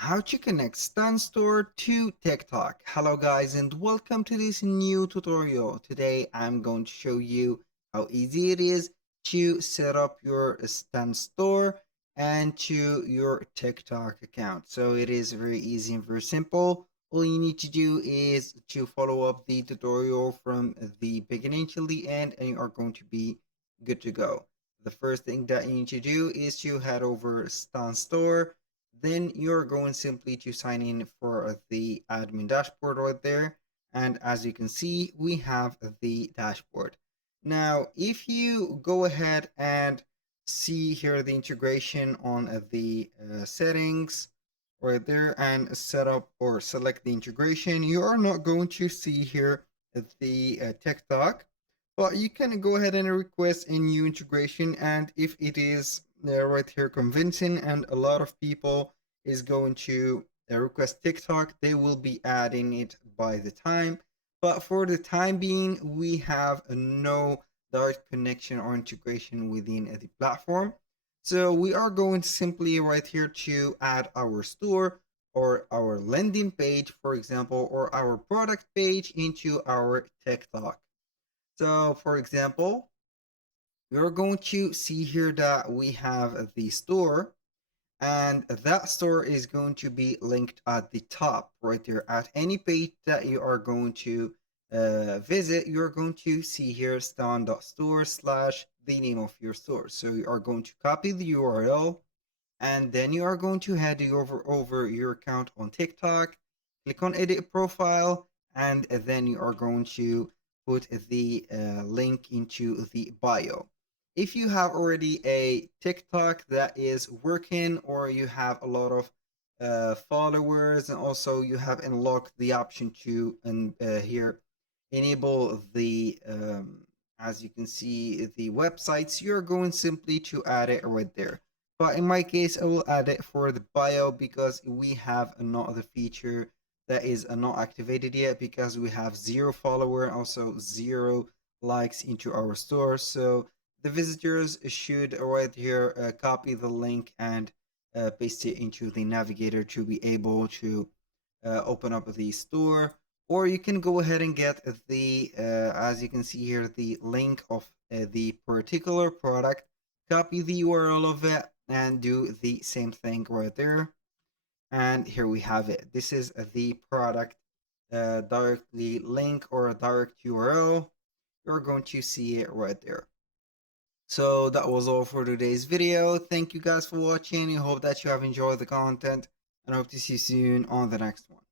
How to connect StanStore to TikTok. Hello guys and welcome to this new tutorial. Today I'm going to show you how easy it is to set up your StanStore and to your TikTok account. So it is very easy and very simple. All you need to do is to follow up the tutorial from the beginning till the end and you are going to be good to go. The first thing that you need to do is to head over StanStore, then you're going simply to sign in for the admin dashboard right there. And as you can see, we have the dashboard. Now, if you go ahead and see here the integration on the settings right there and set up or select the integration, you are not going to see here the TikTok, but you can go ahead and request a new integration. And if it is right here convincing and a lot of people is going to request TikTok, they will be adding it by the time. But for the time being, we have no direct connection or integration within the platform. So we are going simply right here to add our store or our landing page, for example, or our product page into our TikTok. So for example, we're going to see here that we have the store, and that store is going to be linked at the top right there. At any page that you are going to visit, you're going to see here stan.store slash the name of your store. So you are going to copy the URL, and then you are going to head over your account on TikTok, click on edit profile, and then you are going to put the link into the bio. If you have already a TikTok that is working, or you have a lot of followers, and also you have unlocked the option to here enable the as you can see the websites, you're going simply to add it right there. But in my case, I will add it for the bio because we have another feature that is not activated yet, because we have 0 follower and also 0 likes into our store. So the visitors should right here copy the link and paste it into the navigator to be able to open up the store. Or you can go ahead and get the as you can see here, the link of the particular product, copy the URL of it, and do the same thing right there. And here we have it. This is the product directly link or a direct URL. You're going to see it right there. So that was all for today's video. Thank you guys for watching. I hope that you have enjoyed the content, and I hope to see you soon on the next one.